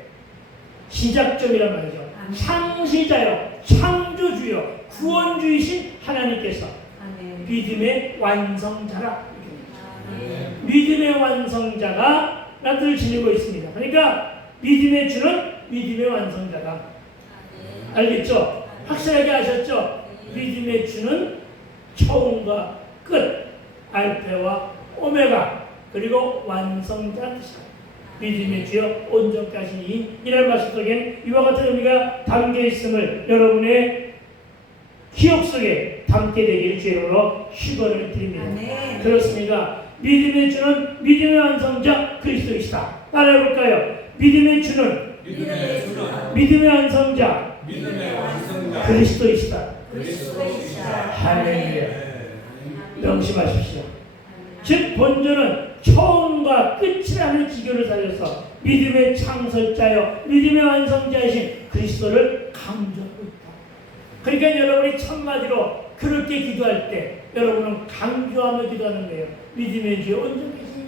시작점이란 말이죠. 창시자요, 창조주요, 구원주이신 하나님께서 믿음의 완성자라. 믿음의 완성자가 나를 지니고 있습니다. 그러니까 믿음의 주는 믿음의 완성자다. 알겠죠? 확실하게 아셨죠? 믿음의 주는 처음과 끝, 알파와 오메가, 그리고 완성자는 뜻이다. 믿음의 주여 온전케 하시니, 이런 말씀 속엔 이와 같은 의미가 담겨 있음을 여러분의 기억 속에 담게 되기를 주님으로 축원을 드립니다. 아멘. 그렇습니다. 믿음의 주는 믿음의 완성자 그리스도이시다. 따라해볼까요? 믿음의 주는 믿음의 완성자 그리스도이시다. 할렐루야. 명심하십시오. 즉 본전은 처음과 끝이라는 기교를 살려서 믿음의 창설자여 믿음의 완성자이신 그리스도를 강조하고 있다. 그러니까 여러분이 첫마디로 그렇게 기도할 때 여러분은 강조하며 기도하는 거예요. 믿음의 주여 온전케 하시니.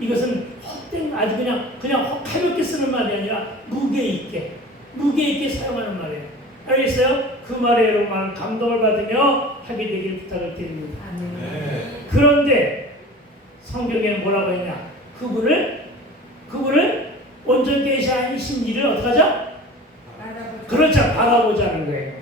이것은 헛된, 아주 그냥 가볍게 쓰는 말이 아니라 무게 있게 사용하는 말이에요. 알겠어요? 그 말에 여러분 감동을 받으며 하게 되길 부탁을 드립니다. 그런데 성경에는 뭐라고 했냐? 그분을 온전케 하신 이를 어떡하죠? 그렇죠. 바라보자는 거예요.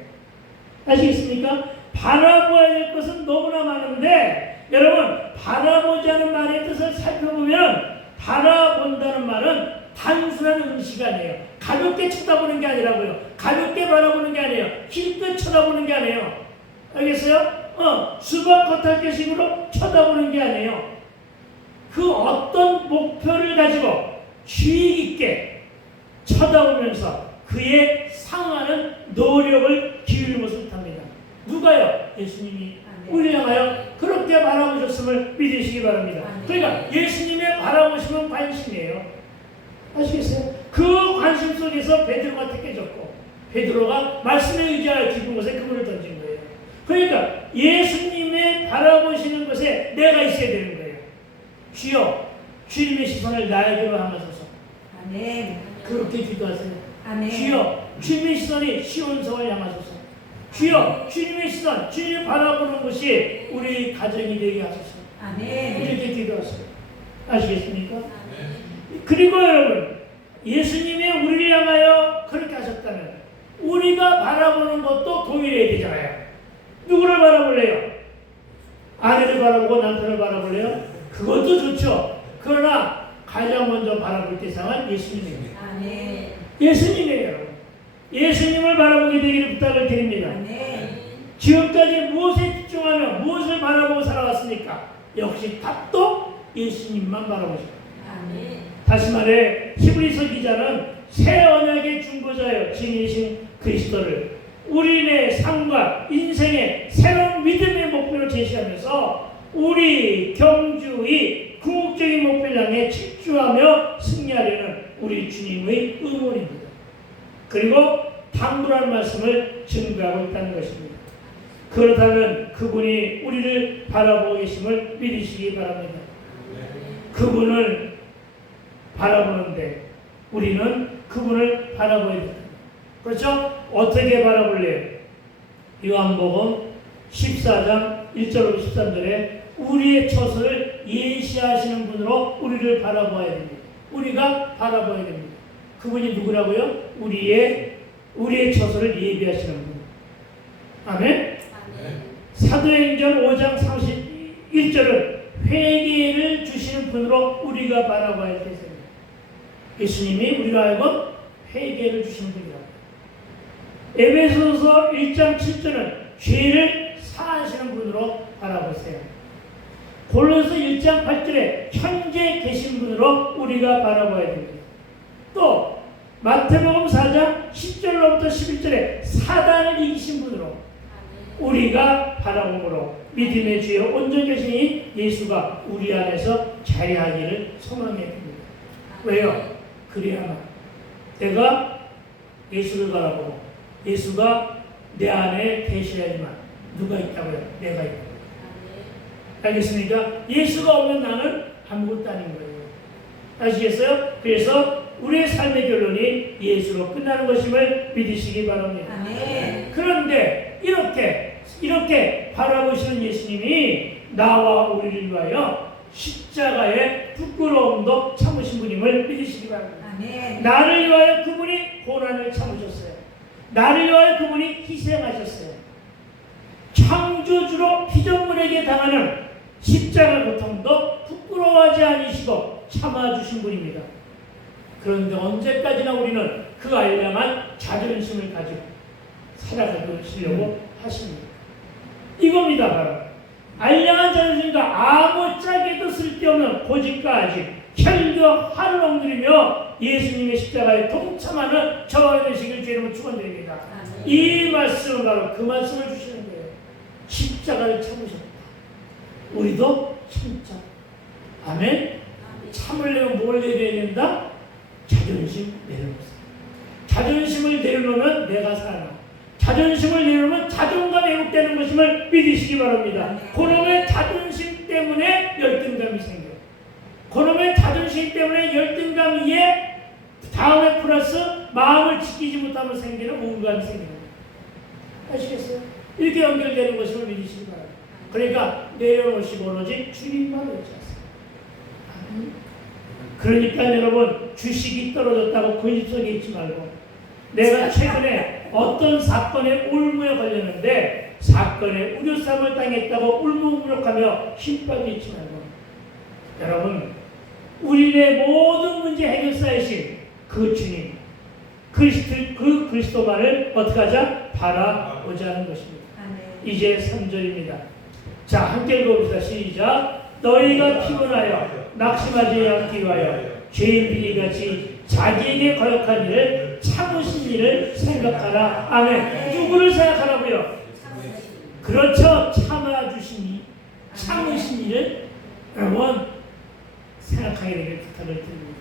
아시겠습니까? 바라보아야 될 것은 너무나 많은데, 여러분 바라보자는 말의 뜻을 살펴보면 바라본다는 말은 단순한 음식 아니에요. 가볍게 쳐다보는 게 아니라고요. 가볍게 바라보는 게 아니에요. 힐끗 쳐다보는 게 아니에요. 알겠어요? 수박 겉핥기식으로 쳐다보는 게 아니에요. 그 어떤 목표를 가지고 주의 깊게 쳐다보면서 그에 상하는 노력을 기울이는 것을 합니다. 누가요? 예수님이 우리를 향하여 그렇게 바라보셨음을 믿으시기 바랍니다. 그러니까 예수님의 바라보심은 관심이에요. 아시겠어요? 그 관심 속에서 베드로가 택해졌고, 베드로가 말씀에 의지하여 깊은 곳에 그물을 던진 거예요. 그러니까 예수님의 바라보시는 것에 내가 있어야 되는 거예요. 주여, 주님의 시선을 나에게로 향하소서. 그렇게 기도하세요. 주여, 주님의 시선이 시온성을 향하소서. 주여, 주님의 시선, 주님을 바라보는 것이 우리 가정이 되게 하소서. 이렇게 기도하세요. 아시겠습니까? 그리고 여러분, 예수님이 우리를 향하여 그렇게 하셨다면 우리가 바라보는 것도 동일해야 되잖아요. 누구를 바라볼래요? 아내를 바라보고 남편을 바라볼래요? 그것도 좋죠. 그러나 가장 먼저 바라볼 대상은 예수님입니다. 예수님이에요, 여러분. 예수님을 바라보게 되기를 부탁을 드립니다. 지금까지 무엇에 집중하며 무엇을 바라보고 살아왔습니까? 역시 답도 예수님만 바라보십니다. 다시 말해 히브리서 기자는 새 언약의 중보자여 진리신 그리스도를 우리의 삶과 인생의 새로운 믿음의 목표로 제시하면서 우리 경주의 궁극적인 목표를 향해 집중하며 승리하려는 우리 주님의 응원입니다. 그리고 상부라는 말씀을 증거하고 있다는 것입니다. 그렇다면 그분이 우리를 바라보고 계심을 믿으시기 바랍니다. 그분을 바라보는데 우리는 그분을 바라봐야 됩니다. 그렇죠? 어떻게 바라볼래요? 요한복음 14장 1절로 13절에 우리의 처소를 예시하시는 분으로 우리를 바라봐야 됩니다. 우리가 바라봐야 됩니다. 그분이 누구라고요? 우리의 처소를 예비하시는 분. 아멘? 사도행전 5장 31절은 회개를 주시는 분으로 우리가 바라봐야 할 때입니다. 예수님이 우리로 하여금 회개를 주시는 분이라고. 에베소서 1장 7절은 죄를 사하시는 분으로 바라보세요. 골로새 1장 8절에 현재 계신 분으로 우리가 바라봐야 됩니다. 또 마태복음 4장 10절로부터 11절에 사단을 이기신 분으로 우리가 바라보므로 믿음의 주여 온전히 계신 예수가 우리 안에서 자리하기를 소망해야 됩니다. 왜요? 그래야만 내가 예수를 바라보고 예수가 내 안에 계셔야지만 누가 있다고요? 내가 있다고요. 알겠습니까? 예수가 없는 나는 아무것도 아닌 거예요. 아시겠어요? 그래서 우리의 삶의 결론이 예수로 끝나는 것임을 믿으시기 바랍니다. 아멘. 그런데 이렇게 바라보시는 예수님이 나와 우리를 위하여 십자가의 부끄러움도 참으신 분임을 믿으시기 바랍니다. 아멘. 나를 위하여 그분이 고난을 참으셨어요. 나를 위하여 그분이 희생하셨어요. 창조주로 피조물에게 당하는 십자가 고통도 부끄러워하지 않으시고 참아주신 분입니다. 그런데 언제까지나 우리는 그 알량한 자존심을 가지고 살아가시려고 하십니다. 이겁니다. 바로 알량한 자존심과 아무짝에도 쓸데없는 고집까지 혈교 하를 엉들이며 예수님의 십자가에 동참하는 저와 되시길 주님으로 축원드립니다. 이 말씀은 바로 그 말씀을 주시는 거예요. 십자가를 참으셨다. 우리도 참자. 아멘. 참으려면 뭘 내려야 된다? 자존심 내려놓으세요. 자존심을 내려놓으면 내가 살아나. 자존심을 내려놓으면 자존감이 회복되는 것임을 믿으시기 바랍니다. 그놈의 자존심 때문에 열등감이 생겨요. 그놈의 자존심 때문에 열등감 위에 다음에 플러스 마음을 지키지 못하면 생기는 우울감이 생깁니다. 아시겠어요? 이렇게 연결되는 것임을 믿으시기 바랍니다. 그러니까 내려놓으시고 오로지 주님만 의지하세요. 그러니까 여러분 주식이 떨어졌다고 근심 속에 있지 말고 내가 최근에 어떤 사건에 울무에 걸렸는데 사건에 우려삼을 당했다고 울무무력하며 힘 빠져 있지 말고 여러분 우리의 모든 문제 해결사이신 그 주님 그 그리스도만을 어떻게 하자? 바라보자는 것입니다. 이제 3절입니다. 자 함께 읽어봅시다. 시작. 너희가 피곤하여 낙심하지 않기 위하여 죄인 비리같이 자기에게 거역한 일을 참으신 일을 생각하라. 아멘. 누구를 생각하라고요? 그렇죠. 참으신 일을 여러분 생각하게 되길 부탁을 드립니다.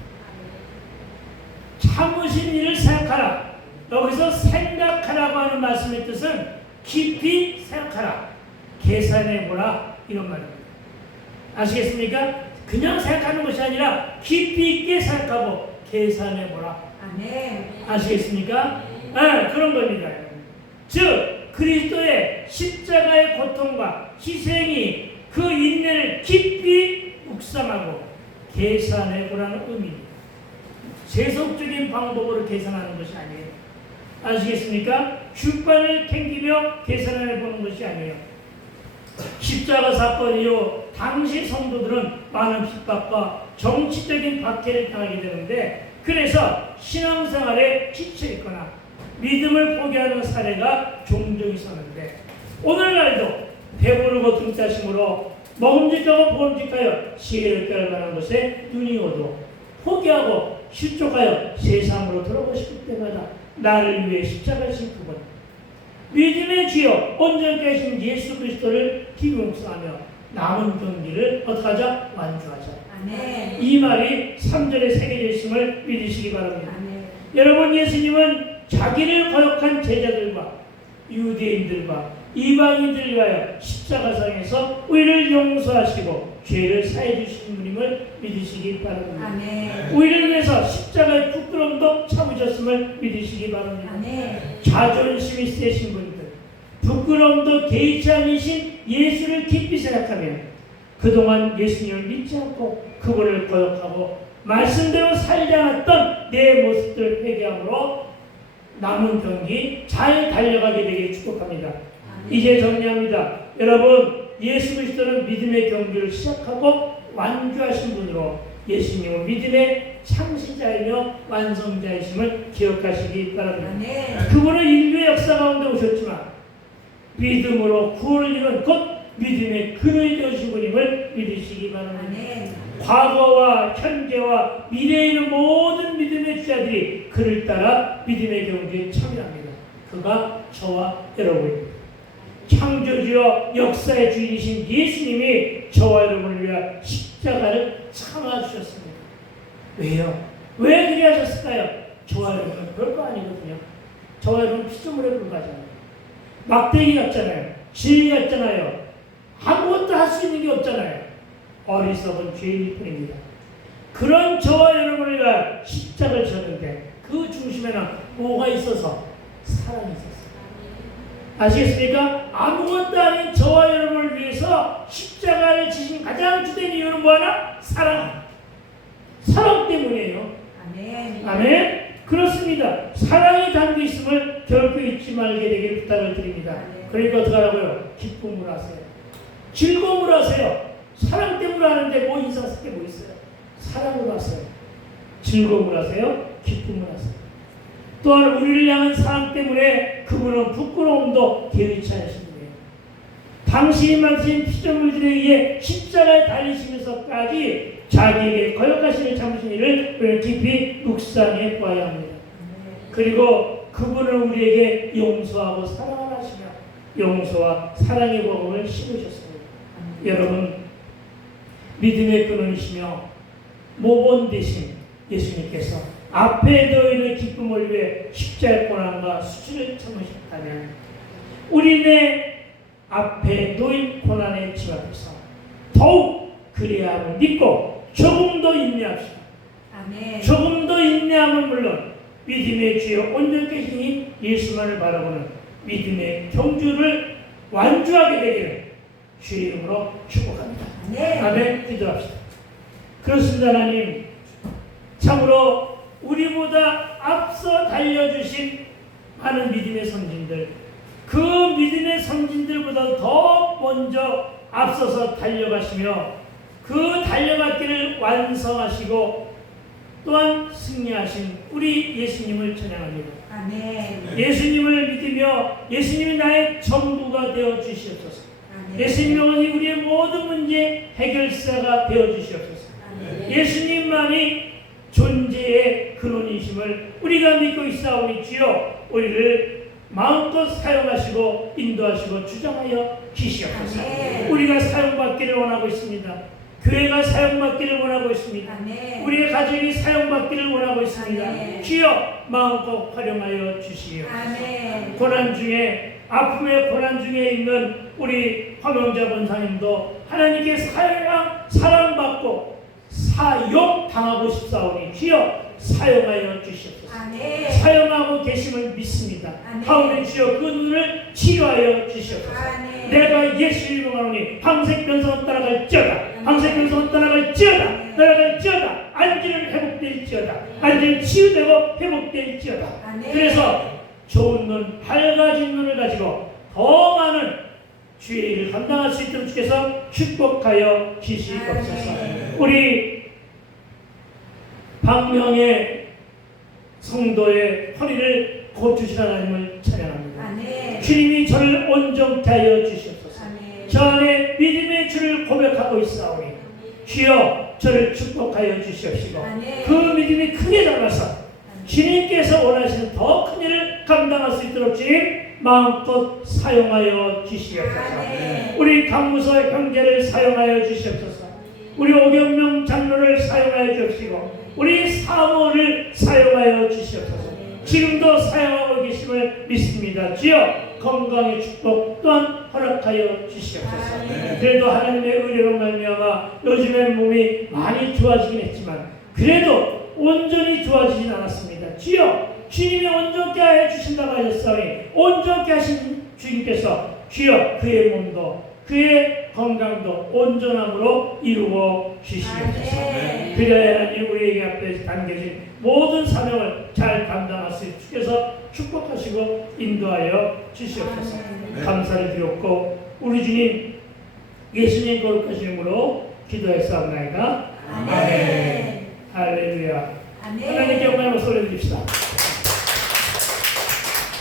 참으신 일을 생각하라. 여기서 생각하라고 하는 말씀의 뜻은 깊이 생각하라. 계산해보라. 이런 말입니다. 아시겠습니까? 그냥 생각하는 것이 아니라 깊이 있게 생각하고 계산해보라. 아멘. 아시겠습니까? 네, 그런 겁니다. 즉 그리스도의 십자가의 고통과 희생이 그 인내를 깊이 묵상하고 계산해보라는 의미입니다. 세속적인 방법으로 계산하는 것이 아니에요. 아시겠습니까? 주관을 캥기며 계산해보는 것이 아니에요. 십자가 사건 이후 당시 성도들은 많은 핍박과 정치적인 박해를 당하게 되는데 그래서 신앙생활에 지쳐있거나 믿음을 포기하는 사례가 종종 있었는데 오늘날도 배부르고 등짜심으로 먹음직하고 보음직하여 시혜를 빼앗아가는 것에 눈이 어두워 포기하고 실족하여 세상으로 돌아오고 싶을 때마다 나를 위해 십자가를 진 그분 믿음의 주여 온전히 계신 예수 그리스도를 기명하며 남은 경기를 어떻게 하자? 완주하자. 아멘. 이 말이 3절에 새겨져 있음을 믿으시기 바랍니다. 아멘. 여러분 예수님은 자기를 거역한 제자들과 유대인들과 이방인들을 위하여 십자가상에서 우리를 용서하시고 죄를 사해 주신 분임을 믿으시기 바랍니다. 아멘. 우리를 위해서 십자가의 부끄러움도 참으셨음을 믿으시기 바랍니다. 아멘. 자존심이 세신 분들, 부끄러움도 개의치 않으신 예수를 깊이 생각하며 그동안 예수님을 믿지 않고 그분을 거역하고 말씀대로 살지 않았던 내 모습들을 회개함으로 남은 경기 잘 달려가게 되기를 축복합니다. 이제 정리합니다. 여러분, 예수 그리스도는 믿음의 경기를 시작하고 완주하신 분으로 예수님은 믿음의 창시자이며 완성자이심을 기억하시기 바랍니다. 아멘. 그분은 인류의 역사 가운데 오셨지만 믿음으로 구원을 이룬 곧 믿음의 근원이 되어주신 분임을 믿으시기 바랍니다. 아멘. 과거와 현재와 미래에 있는 모든 믿음의 주자들이 그를 따라 믿음의 경주에 참여합니다. 그가 저와 여러분입니다. 창조주여 역사의 주인이신 예수님이 저와 여러분을 위해 십자가를 참아주셨습니다. 왜요? 왜 그리 하셨을까요? 저와 여러분은 별거 아니거든요. 저와 여러분은 피조물에 불과하잖아요. 막대기 같잖아요. 지위 같잖아요. 아무것도 할 수 있는 게 없잖아요. 어리석은 죄인일 뿐입니다. 그런 저와 여러분을 위해 십자가를 졌는데 그 중심에는 뭐가 있어서? 사랑이 있었어요. 아시겠습니까? 아무것도 아닌 저와 여러분을 위해서 십자가를 지신 가장 주된 이유는 뭐하나? 사랑. 사랑 때문이에요. 아멘. 아멘. 그렇습니다. 사랑이 담겨 있음을 결코 잊지 말게 되길 부탁을 드립니다. 그러니까 어떻게 하라고요? 기쁨을 하세요. 즐거움을 하세요. 사랑 때문에 하는데 뭐 인상 쓸 게 뭐 있어요? 사랑으로 하세요. 즐거움을 하세요. 기쁨을 하세요. 또한 우리를 향한 사랑 때문에 그분은 부끄러움도 개의치 않으신 분이에요. 당신이 만드신 피조물들에 의해 십자가에 달리시면서까지 자기에게 거역하시는 참으신 일을 우리는 깊이 묵상해 보아야 합니다. 그리고 그분은 우리에게 용서하고 사랑을 하시며 용서와 사랑의 복음을 심으셨습니다. 여러분, 믿음의 근원이시며 모본 되신 예수님께서 앞에 너희는 기쁨을 위해 십자가의 고난과 수치를 참으셨다면 우리네 앞에 놓인 고난의 짐 앞에서 더욱 그리야 함을 믿고 조금 더 인내합시다. 아멘. 조금 더 인내함은 물론 믿음의 주여 온전케 하시니 예수만을 바라보는 믿음의 경주를 완주하게 되기를 주의 이름으로 축복합니다. 아멘. 아멘. 기도합시다. 그렇습니다. 하나님, 참으로 우리보다 앞서 달려주신 많은 믿음의 선진들, 그 믿음의 선진들보다 더 먼저 앞서서 달려가시며 그 달려갔기를 완성하시고 또한 승리하신 우리 예수님을 찬양합니다. 아멘. 예수님을 믿으며 예수님이 나의 전부가 되어 주시옵소서. 아멘. 예수님만이 우리의 모든 문제 해결사가 되어 주시옵소서. 아멘. 예수님만이 존재의 근원이심을 우리가 믿고 있사오니 주여 우리를 마음껏 사용하시고 인도하시고 주장하여 주시옵소서. 아멘. 우리가 사용받기를 원하고 있습니다. 교회가 사용받기를 원하고 있습니다. 아멘. 우리의 가정이 사용받기를 원하고 있습니다. 아멘. 주여 마음껏 활용하여 주시옵소서. 아멘. 고난 중에 아픔의 고난 중에 있는 우리 화명자 권사님도 하나님께 사랑받고 사용당하고 싶사오니 주여 사용하여 주시옵소서. 아멘. 사용하고 계심을 믿습니다. 아멘. 하오니 주여 그 눈을 치유하여 주시옵소서. 아멘. 내가 예수 이름으로 하오니 방색변성은 따라갈지어다. 방색변성은 따라갈지어다. 따라갈지어다. 안지는 회복될지어다. 안지는 치유되고 회복될지어다. 아멘. 그래서 좋은 눈, 밝아진 눈을 가지고 더 많은 주의 일을 감당할 수 있도록 주께서 축복하여 주시옵소서. 우리 박명의 성도의 허리를 고치신 하나님을 찬양합니다. 아멘. 주님이 저를 온전케 하여 주시옵소서. 아멘. 저 안에 믿음의 주를 고백하고 있사오니 주여 저를 축복하여 주시옵시고 아멘. 그 믿음이 크게 자라서 주님께서 원하시는 더 큰 일을 감당할 수 있도록 주님 마음껏 사용하여 주시옵소서. 아멘. 우리 강무서의 형제를 사용하여 주시옵소서. 우리 오경명 장로를 사용하여 주시고 우리 사모를 사용하여 주시옵소서. 지금도 사용하고 있습니다. 주여 건강의 축복 또한 허락하여 주시옵소서. 아멘. 그래도 하나님의 의뢰로 말미암아 요즘엔 몸이 많이 좋아지긴 했지만 그래도 온전히 좋아지진 않았습니다. 주여 주님이 온전케 하여 주신다고 하셨사오니 온전케 하신 주님께서 주여 그의 몸도 그의 건강도 온전함으로 이루어 주시옵소서. 아멘. 그래야 하나님 우리에게 앞에 담겨진 모든 사명을 잘 감당할 수 있게 주께서 축복하시고 인도하여 주시옵소서. 아멘. 감사를 드렸고 우리 주님 예수님 거룩하신 이름으로 기도했사옵나이다. 아멘. 할렐루야. 아멘. 하나님께 영광을 올려드립시다.